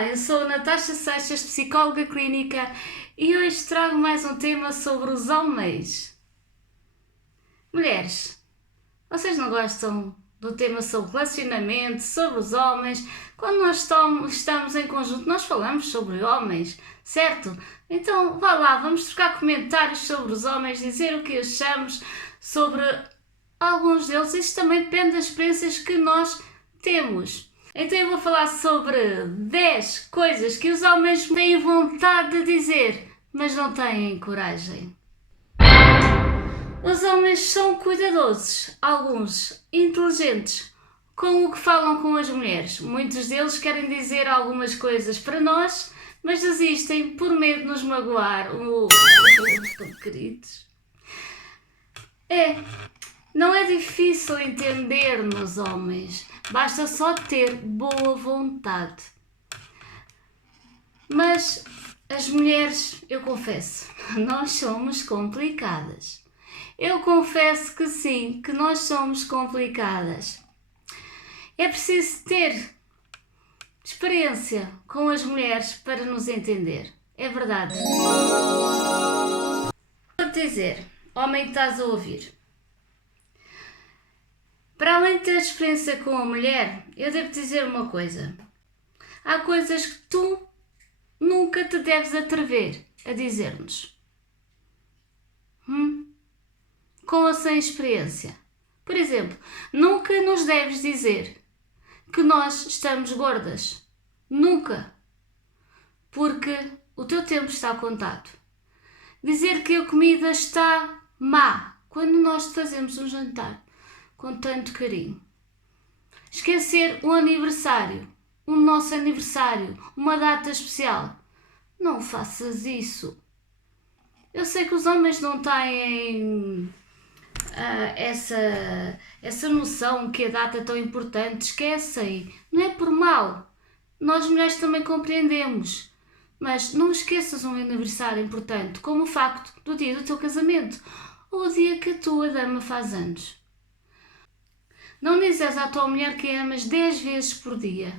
Olá, eu sou a Natasha Seixas, psicóloga clínica, e hoje trago mais um tema sobre os homens. Mulheres, vocês não gostam do tema sobre relacionamento, sobre os homens? Quando nós estamos em conjunto, nós falamos sobre homens, certo? Então vá lá, vamos trocar comentários sobre os homens, dizer o que achamos sobre alguns deles. Isto também depende das experiências que nós temos. Então eu vou falar sobre 10 coisas que os homens têm vontade de dizer, mas não têm coragem. Os homens são cuidadosos, alguns inteligentes, com o que falam com as mulheres. Muitos deles querem dizer algumas coisas para nós, mas desistem por medo de nos magoar. Tão queridos. Não é difícil entender-nos, homens. Basta só ter boa vontade. Mas as mulheres, eu confesso, nós somos complicadas. Eu confesso que sim, que nós somos complicadas. É preciso ter experiência com as mulheres para nos entender. É verdade. Vou-te dizer, homem que estás a ouvir. Para além de ter experiência com a mulher, eu devo dizer uma coisa. Há coisas que tu nunca te deves atrever a dizer-nos. Com ou sem experiência. Por exemplo, nunca nos deves dizer que nós estamos gordas. Nunca. Porque o teu tempo está contado. Dizer que a comida está má quando nós te fazemos um jantar com tanto carinho. Esquecer um aniversário, o nosso aniversário, uma data especial. Não faças isso. Eu sei que os homens não têm essa noção que a data é tão importante. Esquecem. Não é por mal. Nós mulheres também compreendemos. Mas não esqueças um aniversário importante, como o facto do dia do teu casamento ou o dia que a tua dama faz anos. Não dizes à tua mulher que a amas 10 vezes por dia.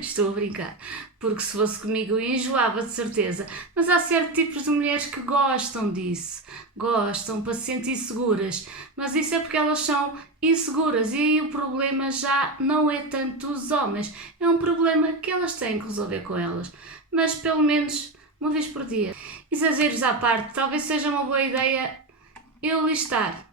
Estou a brincar, porque se fosse comigo eu enjoava de certeza. Mas há certos tipos de mulheres que gostam disso. Gostam para se sentir seguras. Mas isso é porque elas são inseguras. E aí o problema já não é tanto os homens. É um problema que elas têm que resolver com elas. Mas pelo menos uma vez por dia. Exageros à parte, talvez seja uma boa ideia eu listar.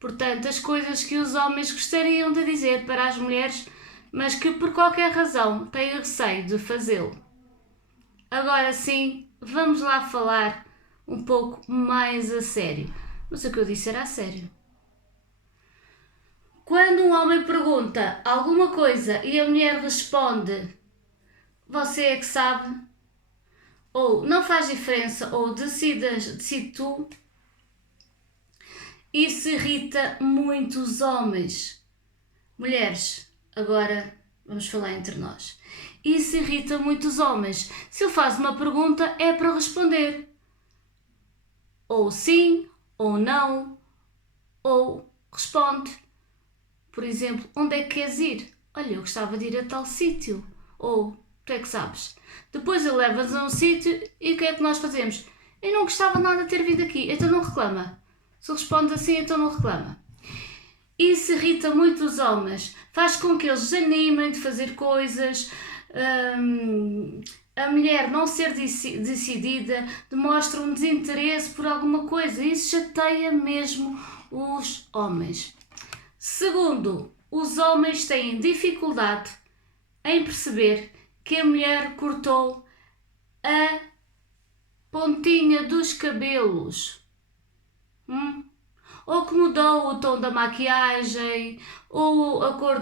Portanto, as coisas que os homens gostariam de dizer para as mulheres, mas que por qualquer razão têm receio de fazê-lo. Agora sim, vamos lá falar um pouco mais a sério. Mas o que eu disse era a sério. Quando um homem pergunta alguma coisa e a mulher responde, você é que sabe, ou não faz diferença, ou decide tu, isso irrita muito os homens. Mulheres, agora vamos falar entre nós. Isso irrita muito os homens. Se ele faz uma pergunta, é para responder. Ou sim, ou não, ou responde. Por exemplo, onde é que queres ir? Olha, eu gostava de ir a tal sítio. Ou, tu é que sabes? Depois ele leva-nos a um sítio e o que é que nós fazemos? Eu não gostava nada de ter vindo aqui, então não reclama. Se responde assim, então não reclama. Isso irrita muito os homens. Faz com que eles desanimem de fazer coisas. A mulher não ser decidida demonstra um desinteresse por alguma coisa. Isso chateia mesmo os homens. Segundo, os homens têm dificuldade em perceber que a mulher cortou a pontinha dos cabelos. Ou que mudou o tom da maquiagem, ou a cor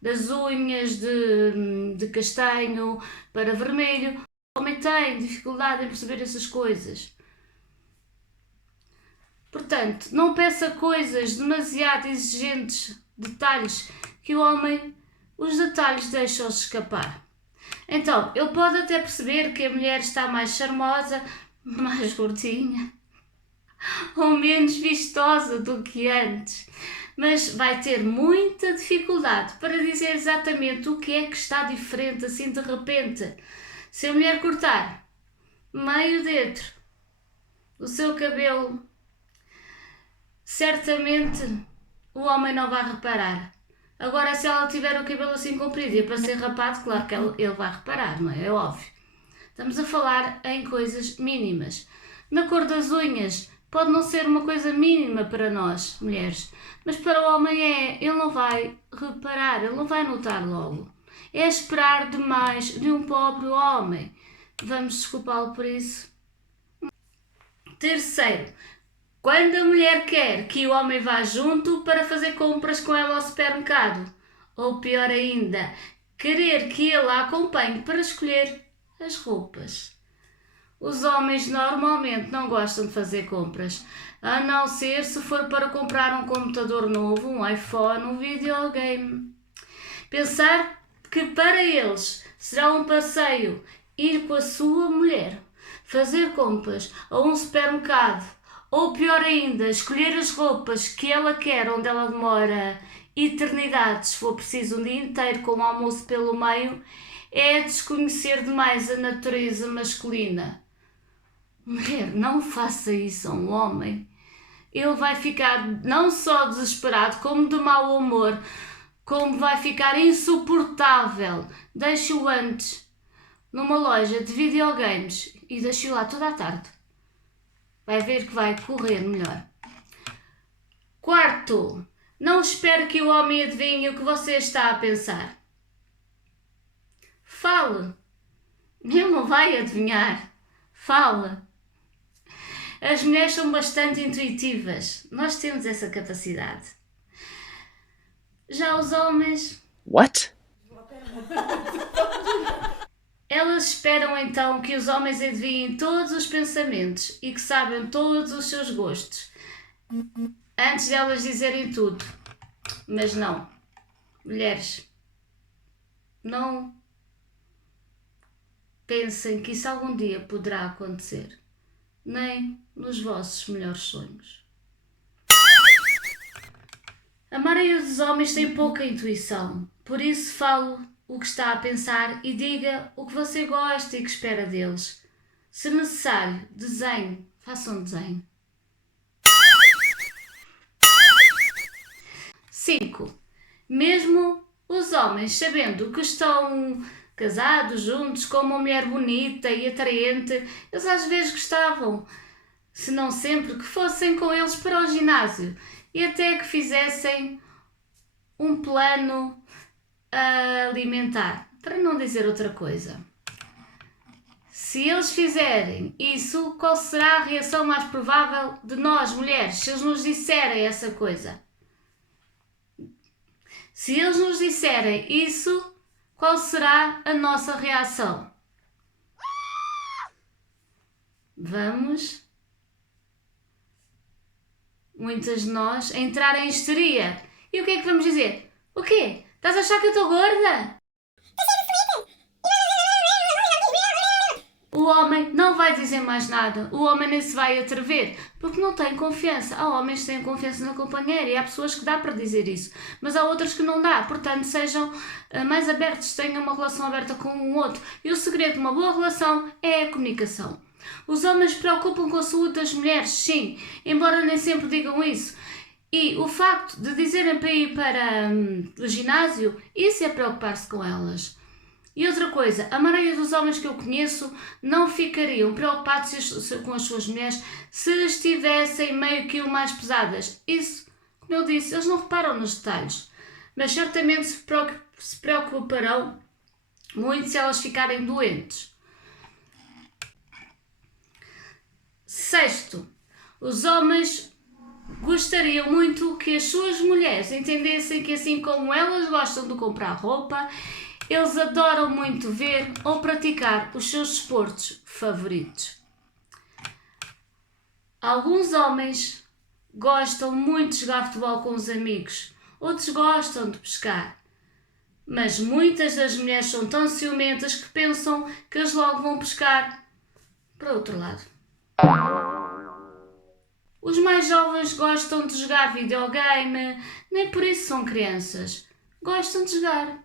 das unhas de castanho para vermelho. O homem tem dificuldade em perceber essas coisas. Portanto, não peça coisas demasiado exigentes, detalhes, que o homem, os detalhes deixam-se escapar. Então, ele pode até perceber que a mulher está mais charmosa, mais gordinha, ou menos vistosa do que antes. mas vai ter muita dificuldade para dizer exatamente o que é que está diferente assim de repente. Se a mulher cortar meio dedo o seu cabelo, certamente o homem não vai reparar. Agora, se ela tiver o cabelo assim comprido e para ser rapado, claro que ele vai reparar, não é? É óbvio. Estamos a falar em coisas mínimas. Na cor das unhas, pode não ser uma coisa mínima para nós, mulheres, mas para o homem é. Ele não vai reparar, ele não vai notar logo. É esperar demais de um pobre homem. Vamos desculpá-lo por isso. Terceiro, quando a mulher quer que o homem vá junto para fazer compras com ela ao supermercado, ou pior ainda, querer que ele a acompanhe para escolher as roupas. Os homens normalmente não gostam de fazer compras, a não ser se for para comprar um computador novo, um iPhone, um videogame. Pensar que para eles será um passeio ir com a sua mulher, fazer compras a um supermercado, ou pior ainda, escolher as roupas que ela quer, onde ela demora eternidades, se for preciso um dia inteiro com o almoço pelo meio, é desconhecer demais a natureza masculina. Mulher, não faça isso a um homem. Ele vai ficar não só desesperado, como de mau humor, como vai ficar insuportável. Deixe-o antes numa loja de videogames e deixe-o lá toda a tarde. Vai ver que vai correr melhor. Quarto, não espere que o homem adivinhe o que você está a pensar. Fale. Ele não vai adivinhar. Fale. As mulheres são bastante intuitivas. Nós temos essa capacidade. Já os homens... What? Elas esperam então que os homens adivinhem todos os pensamentos e que saibam todos os seus gostos, antes de elas dizerem tudo. Mas não. Mulheres, não pensem que isso algum dia poderá acontecer, nem nos vossos melhores sonhos. A maioria dos homens tem pouca intuição, por isso falo o que está a pensar e diga o que você gosta e que espera deles. Se necessário, desenhe, faça um desenho. 5. Mesmo os homens sabendo que estão casados juntos com uma mulher bonita e atraente, eles às vezes gostavam, se não sempre, que fossem com eles para o ginásio e até que fizessem um plano alimentar, para não dizer outra coisa. Se eles fizerem isso, qual será a reação mais provável de nós, mulheres, se eles nos disserem essa coisa? Se eles nos disserem isso, qual será a nossa reação? Vamos, muitas de nós, entrar em histeria. E o que é que vamos dizer? O quê? Estás a achar que eu estou gorda? O homem não vai dizer mais nada. O homem nem se vai atrever, porque não tem confiança. Há homens que têm confiança na companheira e há pessoas que dá para dizer isso, mas há outras que não dá. Portanto, sejam mais abertos, tenham uma relação aberta com um outro. E o segredo de uma boa relação é a comunicação. Os homens se preocupam com a saúde das mulheres, sim, embora nem sempre digam isso. E o facto de dizerem para ir para o ginásio, isso é preocupar-se com elas. E outra coisa, a maioria dos homens que eu conheço não ficariam preocupados com as suas mulheres se estivessem meio quilo mais pesadas. Isso, como eu disse, eles não reparam nos detalhes, mas certamente se preocuparão muito se elas ficarem doentes. 6. Os homens gostariam muito que as suas mulheres entendessem que, assim como elas gostam de comprar roupa, eles adoram muito ver ou praticar os seus desportos favoritos. Alguns homens gostam muito de jogar futebol com os amigos, outros gostam de pescar, mas muitas das mulheres são tão ciumentas que pensam que eles logo vão pescar para outro lado. Os mais jovens gostam de jogar videogame, nem por isso são crianças. Gostam de jogar.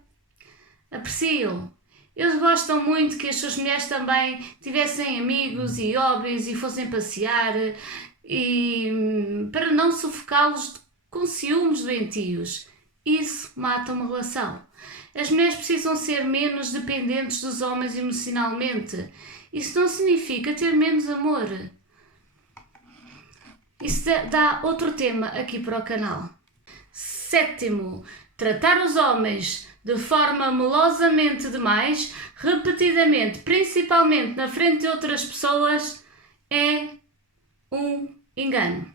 Apreciam. Eles gostam muito que as suas mulheres também tivessem amigos e hobbies e fossem passear e para não sufocá-los com ciúmes doentios. Isso mata uma relação. As mulheres precisam ser menos dependentes dos homens emocionalmente. Isso não significa ter menos amor. Isso dá outro tema aqui para o canal. 7º, tratar os homens de forma melosamente demais, repetidamente, principalmente na frente de outras pessoas, é um engano.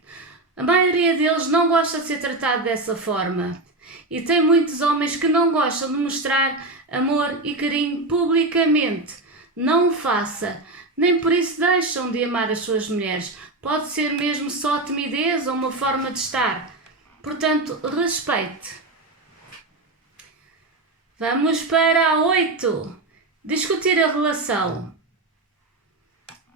A maioria deles não gosta de ser tratado dessa forma. E tem muitos homens que não gostam de mostrar amor e carinho publicamente. Não o faça. Nem por isso deixam de amar as suas mulheres. Pode ser mesmo só timidez ou uma forma de estar. Portanto, respeite. Vamos para a 8. Discutir a relação.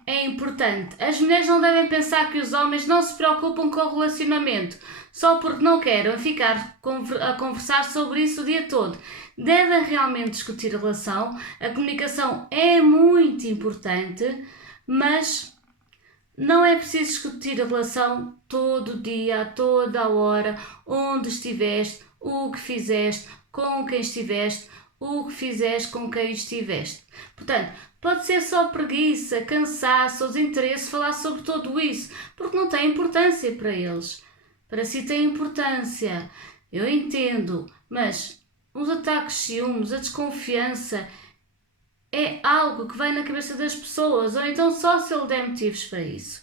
É importante. As mulheres não devem pensar que os homens não se preocupam com o relacionamento só porque não querem ficar a conversar sobre isso o dia todo. Devem realmente discutir a relação. A comunicação é muito importante, mas não é preciso discutir a relação todo dia, a toda a hora, onde estiveste, o que fizeste, com quem estiveste, o que fizeste com quem estiveste. Portanto, pode ser só preguiça, cansaço ou desinteresse falar sobre tudo isso, porque não tem importância para eles. Para si tem importância, eu entendo, mas os ataques de ciúmes, a desconfiança, é algo que vai na cabeça das pessoas, ou então só se ele der motivos para isso.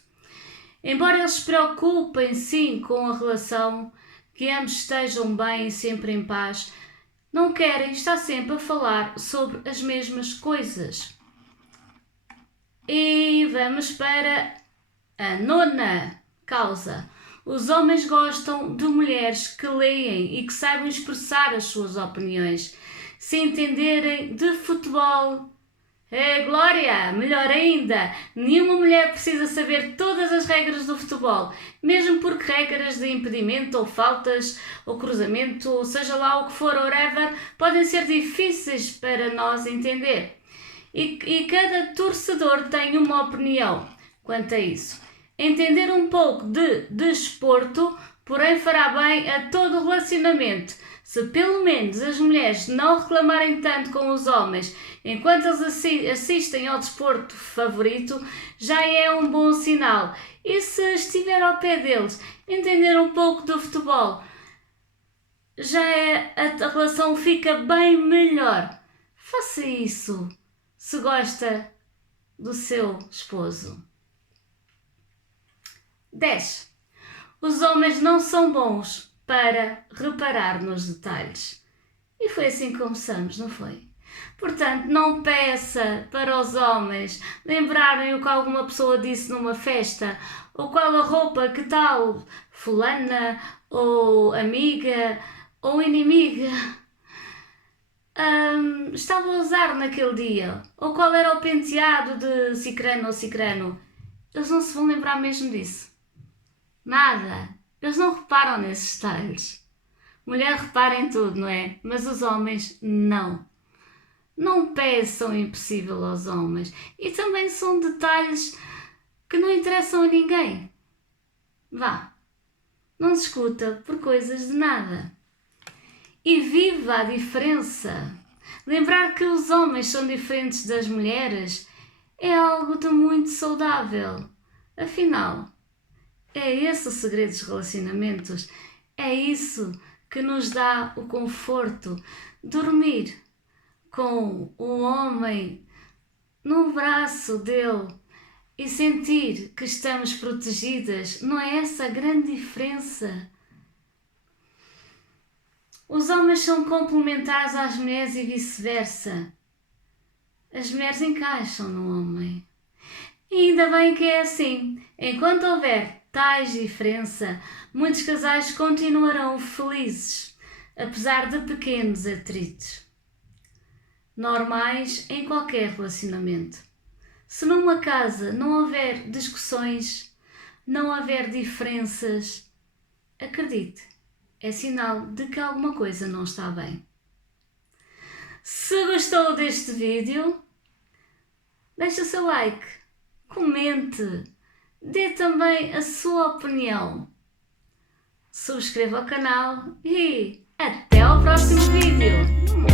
Embora eles se preocupem sim com a relação, que ambos estejam bem e sempre em paz, não querem estar sempre a falar sobre as mesmas coisas. E vamos para a 9ª causa. Os homens gostam de mulheres que leem e que saibam expressar as suas opiniões. Se entenderem de futebol, glória! Melhor ainda, nenhuma mulher precisa saber todas as regras do futebol, mesmo porque regras de impedimento ou faltas ou cruzamento, ou seja lá o que for, whatever, podem ser difíceis para nós entender. E cada torcedor tem uma opinião quanto a isso. Entender um pouco de desporto, porém fará bem a todo o relacionamento. Se pelo menos as mulheres não reclamarem tanto com os homens enquanto eles assistem ao desporto favorito, já é um bom sinal. E se estiver ao pé deles, entender um pouco do futebol, a relação fica bem melhor. Faça isso se gosta do seu esposo. 10. Os homens não são bons para reparar nos detalhes. E foi assim que começamos, não foi? Portanto, não peça para os homens lembrarem o que alguma pessoa disse numa festa, ou qual a roupa que tal fulana, ou amiga, ou inimiga estava a usar naquele dia, ou qual era o penteado de cicrano ou cicrano. Eles não se vão lembrar mesmo disso. Nada. Eles não reparam nesses detalhes. Mulher repara em tudo, não é? Mas os homens não. Não peçam impossível aos homens. E também são detalhes que não interessam a ninguém. Vá. Não discuta por coisas de nada. E viva a diferença. Lembrar que os homens são diferentes das mulheres é algo de muito saudável. Afinal, é esse o segredo dos relacionamentos. É isso que nos dá o conforto. Dormir com o homem no braço dele e sentir que estamos protegidas. Não é essa a grande diferença? Os homens são complementares às mulheres e vice-versa. As mulheres encaixam no homem. E ainda bem que é assim. Enquanto houver tais diferença, muitos casais continuarão felizes, apesar de pequenos atritos. Normais em qualquer relacionamento. Se numa casa não houver discussões, não haver diferenças, acredite, é sinal de que alguma coisa não está bem. Se gostou deste vídeo, deixe o seu like, comente, dê também a sua opinião, subscreva o canal e até ao próximo vídeo!